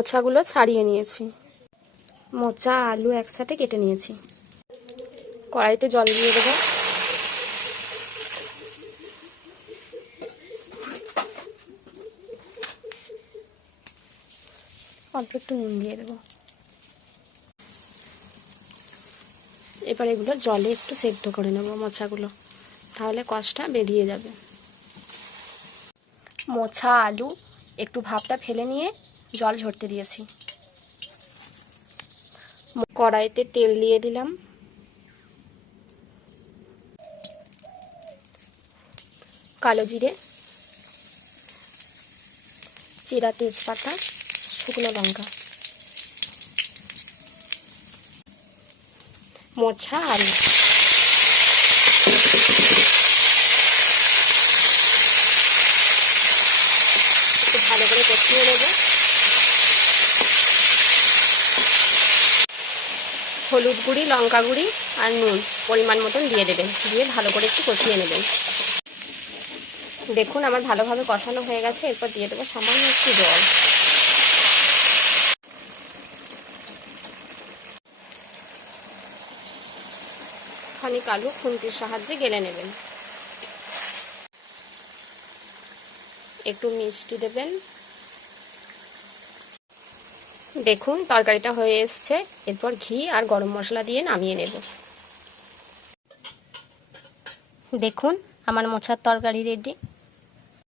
মোচাগুলো ছাড়িয়ে নিয়েছি। মোচা আলু একসাথে কেটে নিয়েছি। কড়াইতে জল দিয়ে দেবো। অল্প একটু নুন দিয়ে দেবো। এবার এগুলো জলে একটু সেদ্ধ করে নেব মোচাগুলো, তাহলে কষটা বেরিয়ে যাবে। মোচা আলু একটু ভাপটা ফেলে নিয়ে জল ঝরতে দিয়েছি। কড়াইতে তেল দিয়ে দিলাম। কালো জিরে, জিরা, তেজপাতা, শুকনো লঙ্কা, মোচা আলু, একটু ভালো করে কষিয়ে নেব। হলুদ গুঁড়ি, লঙ্কা গুঁড়ি আর নুন পরিমাণ মতন দিয়ে দেবেন, দিয়ে ভালো করে একটু কষিয়ে নেবেন। দেখুন আমার ভালোভাবে কষানো হয়ে গেছে। এরপর দিয়ে দেবো সামান্য একটু জল। খানিক আলু খুন্তির সাহায্যে গেলে নেবেন। একটু মিষ্টি দেবেন। দেখুন তরকারিটা হয়ে এসছে। এরপর ঘি আর গরম মশলা দিয়ে নামিয়ে নেব। দেখুন আমার মোচার তরকারি রেডি।